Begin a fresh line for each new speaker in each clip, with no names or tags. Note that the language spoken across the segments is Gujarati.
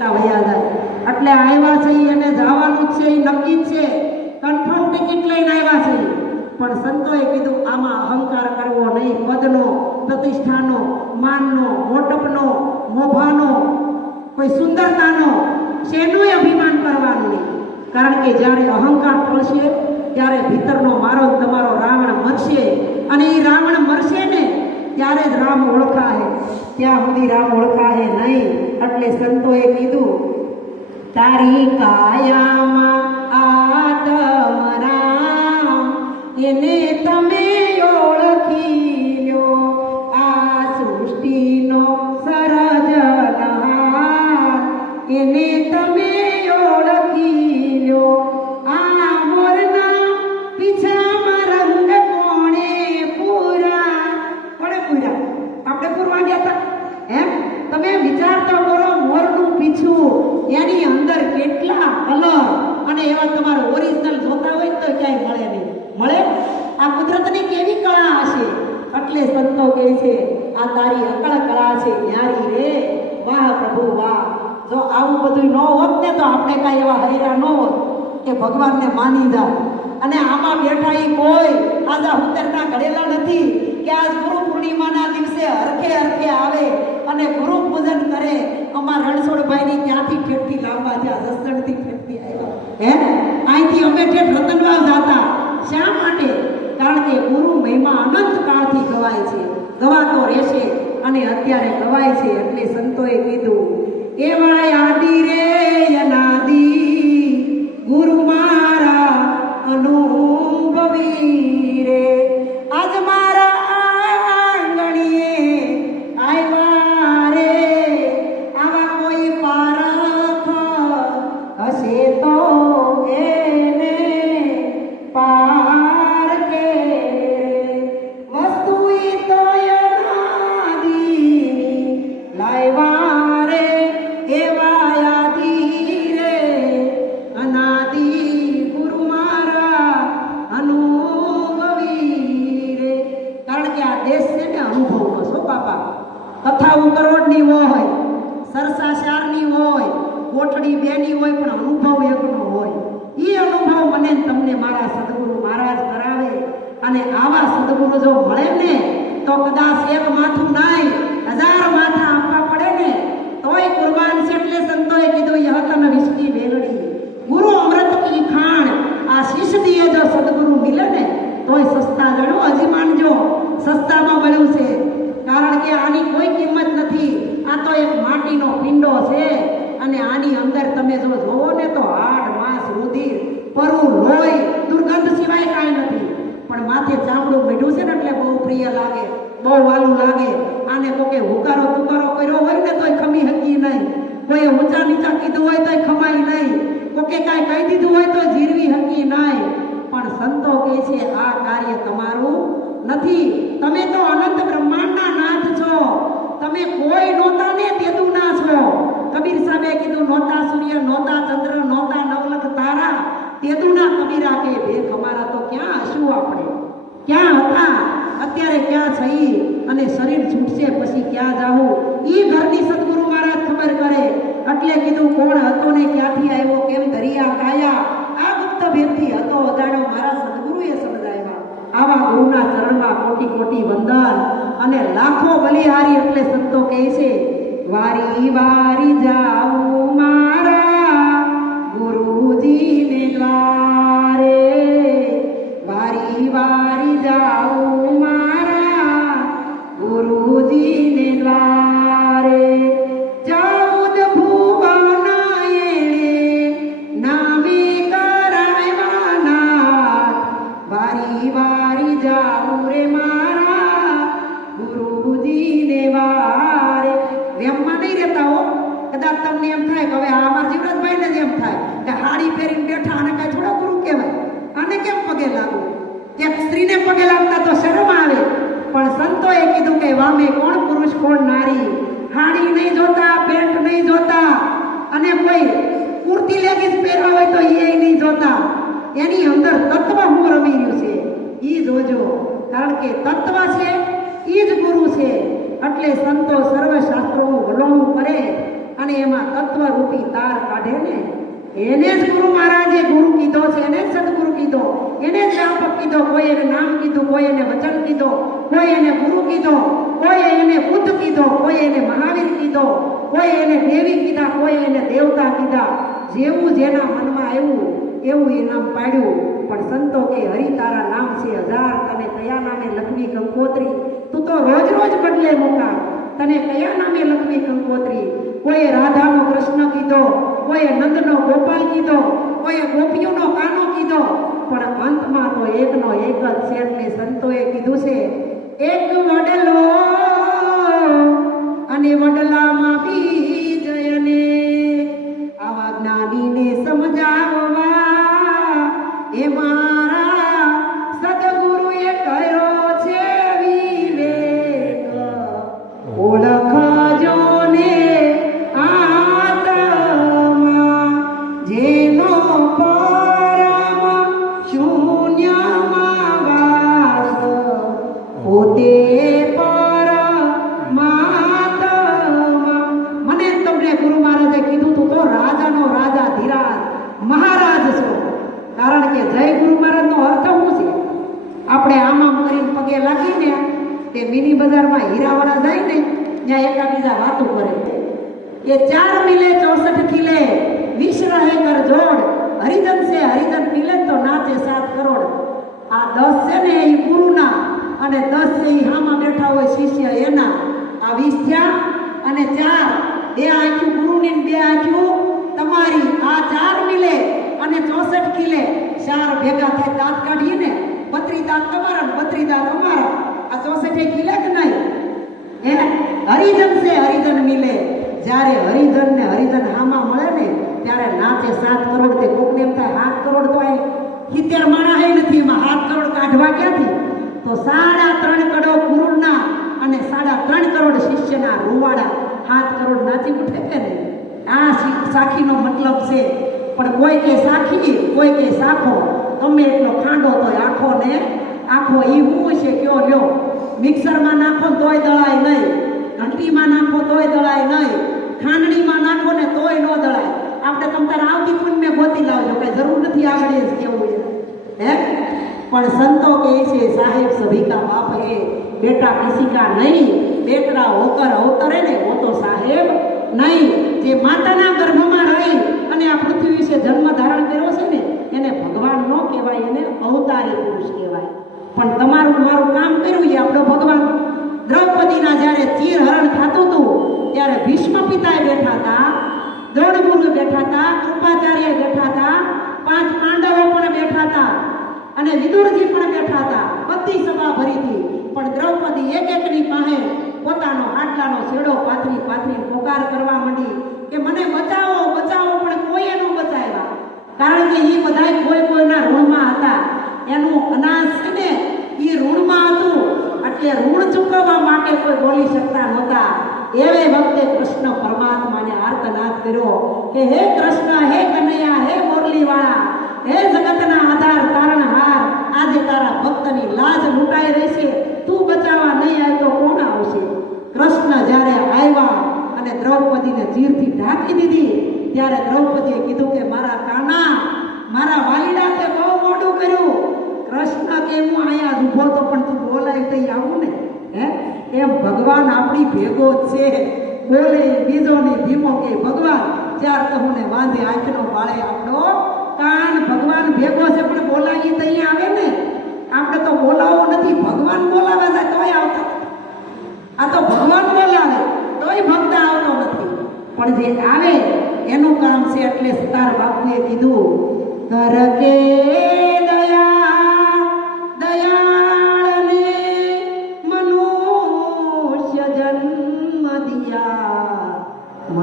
એટલે આવ્યા છે અને જવાનું છે એ નક્કી છે. કન્ફર્મ ટિકિટ લઈને આવ્યા છે પણ સંતોએ કીધું, આમાં અહંકાર કરવો નહીં. પદનો, પ્રતિષ્ઠાનો, માનનો, મોટપનો, મોભાનો, કોઈ સુંદરતાનો, શેનું અભિમાન કરવાનું નહીં. કારણ કે જ્યારે અહંકાર પડશે ત્યારે ભીતરનો મારો તમારો રાવણ મરશે. અને એ રાવણ મરશે ને ત્યારે જ રામ ઓળખાશે ત્યાં સુધી રામ ઓળખાશે નહીં. એટલે સંતોએ કીધું તારી કાયામાં આ કુદરતની કેવી કળા હશે? એટલે સંતો કહે છે, આ તારી અકળ કળા છે, ન્યારી રે. વાહ પ્રભુ, વાહ. જો આવું બધું ન હોત ને તો આપણે કાંઈ એવા હૈરા ન હોત કે ભગવાનને માની જાય અને આમાં બેઠા એ કોઈ આજા ઉત્તરના ઘડેલા નથી કે આજ ગુરુ પૂર્ણિમાના દિવસે હરખે હરખે આવે અને ગુરુ પૂજન કરે. અમાર રણછોડભાઈની ક્યાંથી ઠેઠથી લાંબા થયા, જસદણથી ઠેઠથી આવ્યા. હે? અહીંથી અમે ઠેઠ રતનવાવ જાતા. શા માટે? કારણ કે ગુરુ મહિમા અનંત કાળથી ગવાય છે. ગવાતો રહેશે અને અત્યારે ગવાય છે એટલે સંતોએ કીધું એવાય આદિ રે, અનાદિ, ગુરુ મારા અનુભવી રે. આજ નીચા કીધું હોય તોય ખમાય નહીં. કોકે કાંઈ કહી દીધું હોય તો જીરવી હકી નહીં પણ સંતો કહે છે, આ કાર્ય તમારું નથી. તમે તો અનંત બ્રહ્માંડના નાથ છો. તમે કોઈ નહોતા ને ના છો. કબીર સાહેબે કીધું નોતા સૂર્ય નોતા ચંદ્ર, નહોતા નવલખ તારા. તેદુના કબીરા કે ભેખ અમારા તો ક્યાં હશું આપણે? ક્યાં હતા? અત્યારે ક્યાં છઈ? અને શરીર છૂટશે, પછી ક્યાં જાવું એ ઘરની સદગુરુ મહારાજ ખબર કરે એટલે કીધું, કોણ હતો ને ક્યાંથી આવ્યો, કેમ દરિયા કાયા? આ ગુપ્ત ભેદથી હતો અજાણ્યો મારા સદગુરુએ સમજાવ્યા. આવા ગુરુના ચરણમાં કોટી કોટી વંદન અને લાખો બલિહારી એટલે સંતો કહે છે, વારી વારી જાઉં મારા ગુરુજીને દ્વારે. વારી વારી જાઉં મારા ગુરુજીને દ્વારે. કારણ કે તત્વ છે એ જ ગુરુ છે. એટલે સંતો સર્વ શાસ્ત્રોનું વલોણું કરે અને એમાં તત્વ રૂપી તાર કાઢે ને. એને જ ગુરુ મહારાજે ગુરુ કીધો છે, એને જ સદગુરુ કીધો. એને જ વ્યાપક કીધો, કોઈ એને નામ કીધું, કોઈ એને વચન કીધો, કોઈ એને ગુરુ કીધો, કોઈ એને બુદ્ધ કીધો, કોઈ એને મહાવીર કીધો, કોઈ એને દેવી કીધા, કોઈ એને દેવતા કીધા. જેવું જેના મનમાં આવ્યું, એવું એ નામ પાડ્યું. પણ સંતો કે હરી તારા નામ છે હજાર, તને કયા નામે લખવી કંકોત્રી? તું તો રોજ રોજ બદલે મુકા તને કયા નામે લખવી કંકોત્રી? કોઈએ રાધાનો કૃષ્ણ કીધો, કોઈએ નંદનો ગોપાલ કીધો, કોઈએ ગોપીઓનો કાનો કીધો. પણ અંતમાં તો એકનો એક જ છે એટલે સંતોએ કીધું છે, એક વડલો અને વડલામાં ત્યારે નાચે સાત કરોડ તે કોકને એમ થાય સાત કરોડ તો અહીં સિત્તેર માણા હે નથી, એમાં સાત કરોડ કાઢવા ક્યાંથી? તો સાડા ત્રણ કરોડ ગુરુના અને સાડા ત્રણ કરોડ શિષ્યના રૂવાડા સાત કરોડ નાચી ઉઠે કે નહીં આ સાખીનો મતલબ છે, પણ કોઈ કે સાખી, કોઈ કે સાખો તમે એટલો ખાંડો તો આખો ને, આખો એ હું છે, કયો લ્યો? મિક્સરમાં નાખો ને તોય દળાય નહીં, ઘંટીમાં નાખો તોય દળાય નહીં, ખાંડણીમાં નાખો ને તોય ન દળાય. આપણે તમતાર આવતી મેં ગોતી લાવજો, કઈ જરૂર નથી આગળ જ કેવું હે? પણ સંતો કહે છે, સાહેબ સભી કા બાપ હે બેટા કિસી કા નહીં, બેટરા હોકર અવતરે ને હો તો સાહેબ નહીં. જે માતાના ગર્ભમાં રહી અને આ પૃથ્વી વિશે જન્મ ધારણ કર્યો છે ને, એને ભગવાન ન કહેવાય, એને અવતારી પુરુષ કહેવાય. પણ તમારું મારું કામ કર્યું એ આપણો ભગવાન. દ્રૌપદીના જ્યારે ચીર હરણ થતું હતું, ત્યારે ભીષ્મ પિતાએ બેઠા હતા દ્રોણગુરુ બેઠા હતા, કૃપાચાર્ય બેઠા હતા, પાંચ પાંડવો પણ બેઠા હતા અને વિદુરજી પણ બેઠા હતા. બધી સભા ભરી હતી. પણ દ્રૌપદી એક એકની પાસે પોતાનો આટલાનો છેડો પાથરી પાથરી પોકાર કરવા માંડી કે મને બચાવો બચાવો, પણ કોઈએ ન બચાવ્યા. કારણ કે એ બધાય કોઈ કોઈના ઋણમાં હતા. એનું અનાજ છે ને એ ઋણમાં હતું. એટલે ઋણ ચૂકવવા માટે કોઈ બોલી શકતા નહોતા. એવે વખતે કૃષ્ણ પરમાત્માને આર્તનાદ કર્યો કે, હે કૃષ્ણ, હે કનૈયા, હે મુરલીવાળા, હે જગતના આધાર તારણહાર, આજે તારા ભક્તની લાજ લૂંટાઈ રહી છે તું બચાવવા નહીં આવે કોણ આવશે? કૃષ્ણ જ્યારે આવ્યા અને દ્રૌપદીને ચીરથી ઢાંકી દીધી, ત્યારે દ્રૌપદીએ કીધું કે, મારા કાના, મારા વાલીડા તે બહુ મોડું કર્યું. કૃષ્ણ કે, હું અહીંયા ઊભો તો પણ તું બોલાય તો આવું ને. હે? એમ ભગવાન આપણી ભેગો છે. બોલે બીજો ને ધીમો કે, ભગવાન, ચાર કહું ને વાંધે આંખનો બાળે આપણો કાન ભગવાન ભેગો છે, પણ બોલાવીએ તો અહીંયા આવે ને. આપણે તો બોલાવવો નથી. ભગવાન બોલાવે છે તોય આવતા આ તો ભગવાન બોલાવે, તોય ભક્ત આવતો નથી. પણ જે આવે, એનું કામ છે એટલે સતાર બાપુએ કીધું કર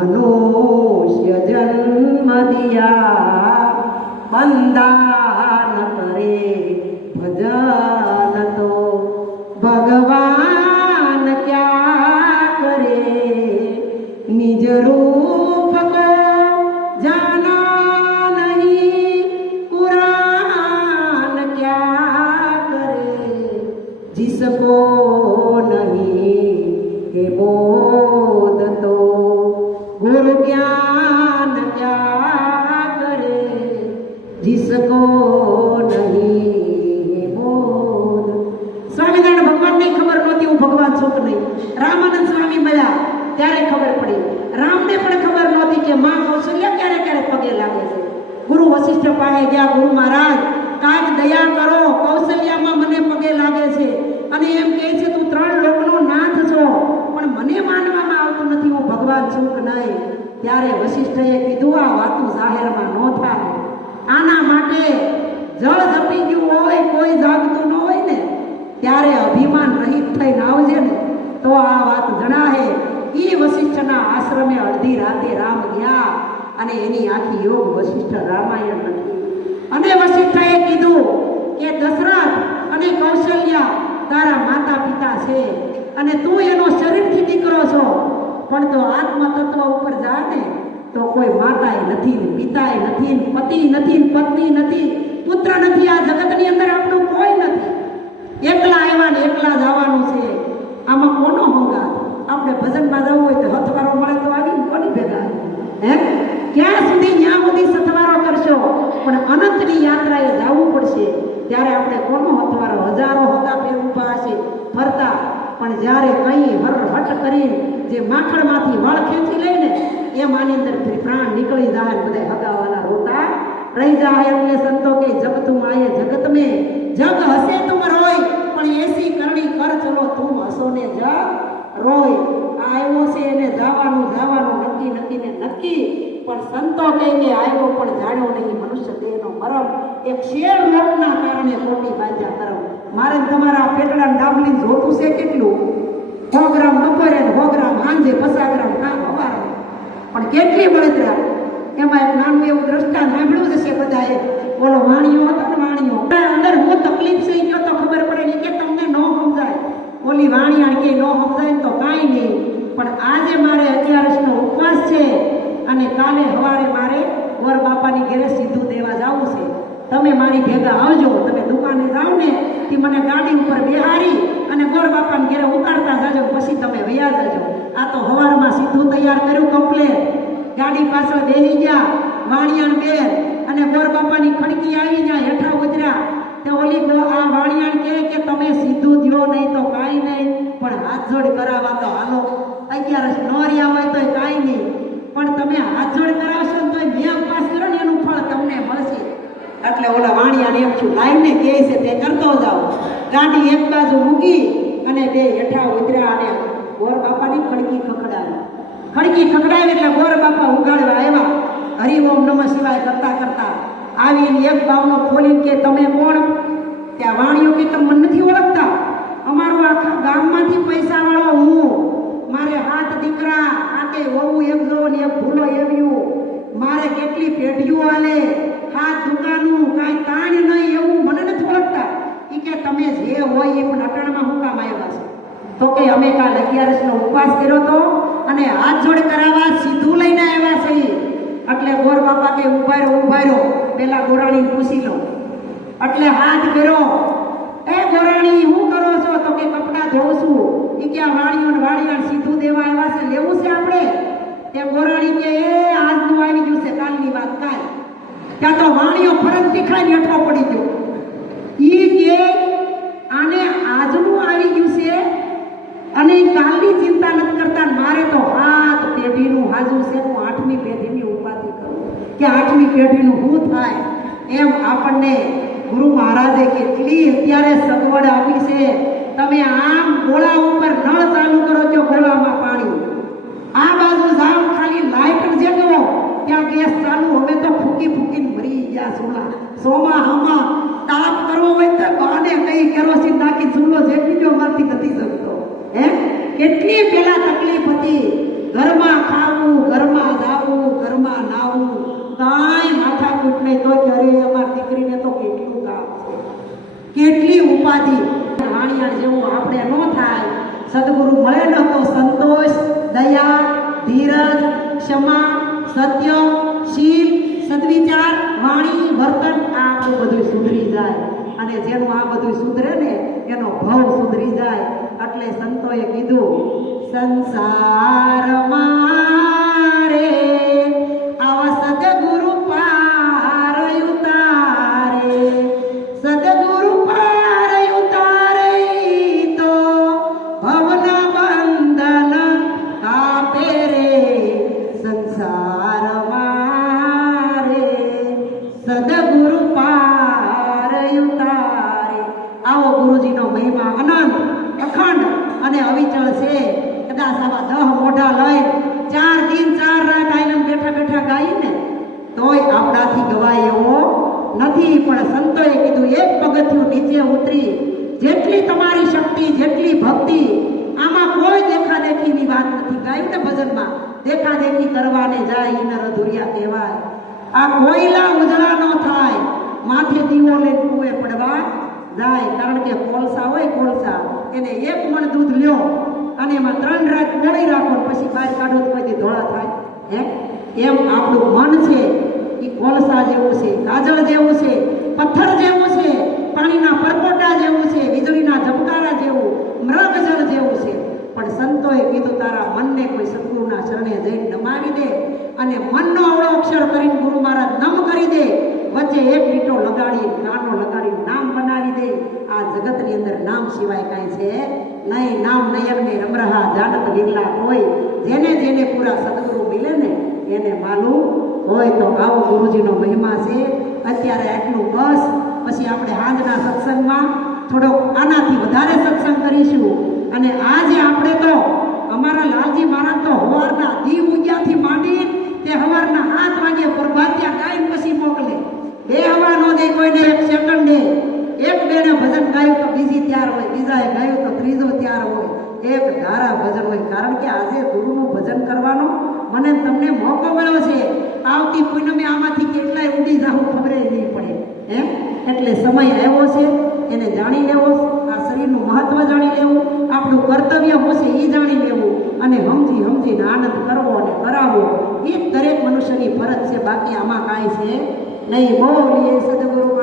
મનુષ્ય જન્મ દિયા ज्ञान क्या करे जिसको नहीं बोध સ્વામિનારાયણ ભગવાનને ખબર નહોતી હું ભગવાન છું કે નહીં રામાનંદ સ્વામી મળ્યા ત્યારે ખબર પડી રામને પણ ખબર નહોતી કે માં કૌશલ્ય ક્યારે ક્યારે પગે લાગે છે ગુરુ વશિષ્ઠ પાસે ગયા ગુરુ મહારાજ કાંઈક દયા કરો કૌશલ્યામાં મને પગે લાગે છે અને એમ કહે છે તું ત્રણ લોકનો નાથ છો પણ મને માનવામાં આવતું નથી હું ભગવાન છું કે નહીં ત્યારે વશિષ્ઠએ કીધું, આ વાતું જાહેરમાં ન થાય. આના માટે જળ જપી ગયું હોય, કોઈ જાગતું ન હોય ને, ત્યારે અભિમાન રહિત થઈને આવજે ને. તો આ વાત જણાહે એ વશિષ્ઠના આશ્રમે અડધી રાતે રામ ગયા અને એની આખી યોગ વશિષ્ઠ રામાયણ લખી. અને વશિષ્ઠએ કીધું કે, દશરથ અને કૌશલ્યા તારા માતા પિતા છે અને તું એનો શરીરથી દીકરો છો. પણ તો આત્મા તત્વ ઉપર જાણે, તો કોઈ માતાએ નથી પિતાએ નથી, પતિ નથી, પત્ની નથી, પુત્ર નથી, આ જગતની અંદર આપણું કોઈ નથી. એકલા આવ્યા ને એકલા જવાનું છે. આમાં કોનો હોગા આપણે ભજનમાં જવું હોય તો હથવારો મળે તો આવી કોની ભેગા? હે? ક્યાં સુધી ત્યાં સુધી સથવારો કરશો? પણ અનંતની યાત્રાએ જવું પડશે. ત્યારે આપણે કોનો હથવારો? હજારો હતા પે ઊભા હશે ફરતા પણ જ્યારે કંઈ હર હટ કરી, જે માખણમાંથી વળ ખેંચી લઈને એ માની અંદર પ્રાણ નીકળી જાય બધા હગાવાલા રોતા રહી જાય એટલે સંતો કે જગ તું આયે જગત મેં જગ હસે તુમ રોય પણ એસી કરણી કર ચલો તું હસો ને જગ રોય આવ્યો છે એને જવાનું જવાનું નક્કી નક્કી ને નક્કી. પણ સંતો કહે કે, આવ્યો પણ જાણ્યો નહીં, મનુષ્ય દેહનો મરમ. એક શેર લોકના કારણે મોટી બાજા કરમ. મારે તમારા પેટડા ડાબલી જોતું છે કેટલું? સો ગ્રામ બપોરે સો ગ્રામ સાંજે પચાસ ગ્રામ કામ અવારે પણ કેટલી બળતરા? એમાં એક નાનું એવું દ્રષ્ટાંત સાંભળ્યું જ છે બધાએ. બોલો વાણીઓ હતો ને વાણીઓ? અંદર હું તકલીફ છે ગયો તો ખબર પડે ને કે તમને ન સમજાય. ઓલી વાણિયાણ કે ન સમજાય તો કાંઈ નહીં. પણ આજે મારે અગિયારસનો ઉપવાસ છે અને કાલે સવારે મારે વર બાપાની ઘેરે સીધું દેવા જવું છે. તમે મારી ભેગા આવજો. તમે દુકાને જાઓ ને તે મને ગાડી ઉપર બેહારી અને ગોળ બાપાને ઘેરે ઉતારતા જજો પછી તમે વયા જજો. આ તો હવારમાં સીધું તૈયાર કર્યું કમ્પ્લેટ ગાડી પાછળ બેહી ગયા, વાણિયાણ બે અને ગોર બાપાની ખડકી આવી જાય, હેઠા ઉતર્યા. તે ઓલી આ વાણિયાણ કહે કે તમે સીધું દો નહીં તો કાંઈ નહીં, પણ હાથ જોડ કરાવવા તો હાલો. અગિયારસ ન રહ્યા હોય તોય કાંઈ નહીં. પણ તમે હાથ જોડ કરાવશો તોય મેં ઉપવાસ કરો ને એનું ફળ તમને મળશે. એટલે ઓલા વાણિયાને એમ છું લાઈને કહે છે તે કરતો જાઓ. ગાડી એક બાજુ મૂકી અને બે હેઠા ઉતર્યા અને ગોર બાપાની ખડકી ખખડાવી. ખડકી ખખડાવી એટલે ગોર બાપા ઉગાડવા આવ્યા. હરિઓમ નમ શિવાય કરતા કરતા આવીને એક બાવનો ખોલીને કે, તમે કોણ? ત્યાં વાણીઓ કે તમે મને નથી ઓળખતા? અમારો આખા ગામમાંથી પૈસા વાળો હું. મારે હાથ દીકરા, હાથે વહુ એક જો ને એક ભૂલો એવ્યું મારે કેટલી પેઢીઓ આલે હાથ દુકાનું કાંઈ તાણ નહીં એવું મને નથી ઓળખતા એ કે તમે જે હોય એ પણ અટાણમાં હું કામ આવ્યા છે? તો કે અમે કાલ અગિયારસનો ઉપવાસ કર્યો હતો અને હાથ જોડ કરાવવા સીધું લઈને આવ્યા છે ઈ. એટલે ગોર બાપા કે ઊભા રહ્યો ઊભા રહ્યો પેલા ગોરાણી પૂછી લો એટલે હાથ કર્યો. એ ગોરાણી હું કરો છો? તો કે કપડાં ધોઉં છું. ઈ કે આ વાણીયા સીધું દેવા આવ્યા છે? લેવું છે આપણે? તે ગોરાણી કે, એ, આજનું આવી ગયું છે, કાલની વાત કાલ. ત્યાં તો વાણીઓ ફરક દેખાય હેઠો પડી ગયો. ઈ કે આને આજનું આવી ગયું છે અને કાલની ચિંતા નથી કરતા, મારે તો હાથ પેઢીનું હાજુ છે, હું આઠમી પેઢીની ઉપાધિ કરું. કે આઠમી પેઢીનું શું થાય? એમ આપણને ગુરુ મહારાજે કેટલી અત્યારે સગવડ આપી છે. તમે આમ ગોળા ઉપર નળ ચાલુ કરો છો, ગોળામાં પાણી. આ બાજુ જાવ ખાલી લાઈટ જગવો ત્યાં ગેસ ચાલુ હવે તો ફૂકી ફૂકીને મરી ગયા સોલા સોમાં હમા તાપ કરવો હોય તો બાને કઈ કેરોસીન નાખી ચૂલો જેટલી જો માંથી નથી શકતો હે? કેટલી પેલા તકલીફ હતી? ઘરમાં ખાવું, ઘરમાં જાવું, ઘરમાં નાવું. કાંઈ માથાકૂટ નહીં તો કે અરે, અમારી દીકરીને તો કેટલું કામ છે. કેટલી ઉપાધિ. વાણિયાણ જેવું આપણે ન થાય. સદગુરુ મળે ન તો સંતોષ, દયા, ધીરજ, ક્ષમા, સત્ય અને જેનું આ બધું સુધરે ને એનો ભાવ સુધરી જાય. એટલે સંતોએ કીધું સંસાર આવા દહ મોઢા લઈ ચાર દિન, ચાર રાત આઈને બેઠા બેઠા ગાઈ ને, તોય આપણાથી ગવાય એવો નથી, પણ સંતોએ કીધું, એક પગથિયું નીચે ઉતરી, જેટલી તમારી શક્તિ, જેટલી ભક્તિ, આમાં કોઈ દેખાદેખીની વાત નથી. ગાયું ને ભજનમાં, દેખાદેખી કરવાને જાય ઈનર રધુરિયા કહેવાય. આ કોયલા ઉજળા ન થાય, માથે દીવો લઈને કુએ પડવા, જાય, કારણ કે કોલસા હોય કોલસા, એને એક મણ દૂધ લ્યો અને એમાં ત્રણ રાત ગોળી રાખો પછી બહાર કાઢો તો પછી ધોળા થાય. હે? એમ આપણું મન છે એ કોલસા જેવું છે, કાજળ જેવું છે, પથ્થર જેવું છે, પાણીના પરપોટા જેવું છે, વીજળીના ઝબકારા જેવું, મૃગજળ જેવું છે. પણ સંતોએ કીધું, તારા મનને કોઈ સદગુરુના ચરણે જઈને નમાવી દે અને મનનો અવળો અક્ષર કરીને ગુરુ મહારાજ નમ કરી દે. વચ્ચે એક લીટો લગાડી કાનો લગાડી નામ બનાવી દે આ જગતની અંદર નામ સિવાય કાંઈ છે નહીં, નામ નયન ને રમરહા જાનક લીલા હોય, જેને જેને પૂરા સદગુરુ મિલે ને એને માલુમ હોય તો આવો ગુરુજીનો મહિમા છે. અત્યારે આટલું બસ, પછી આપણે આજના સત્સંગમાં થોડો આનાથી વધારે સત્સંગ કરીશું. અને આજે આપણે તો અમારા લાલજી મહારાજ તો હવારના દીવ ઉગ્યાથી માંડી તે હવારના સાત વાગે પ્રભાત્યા ગાઈને પછી મોકલે. બે હવા નો દે કોઈને એક સેકન્ડ દે એક બેને ભજન ગાયું તો બીજી ત્યાર હોય બીજાએ ગાયું તો ત્રીજો ત્યાર હોય. એક ધારા ભજન હોય. કારણ કે આજે ગુરુનું ભજન કરવાનો મને તમને મોકો મળ્યો છે. આવતી પૂનમે આમાંથી કેટલાય ઉડી જાવું ખબર નહીં પડે. હે? એટલે સમય આવ્યો છે, એને જાણી લેવો. આ શરીરનું મહત્વ જાણી લેવું. આપણું કર્તવ્ય હું છે એ જાણી લેવું. અને સમજી સમજીને આનંદ કરવો અને કરાવવો. એ દરેક મનુષ્યની ફરજ છે. બાકી આમાં કાંઈ છે નહીં. બહુ સદગુરુ.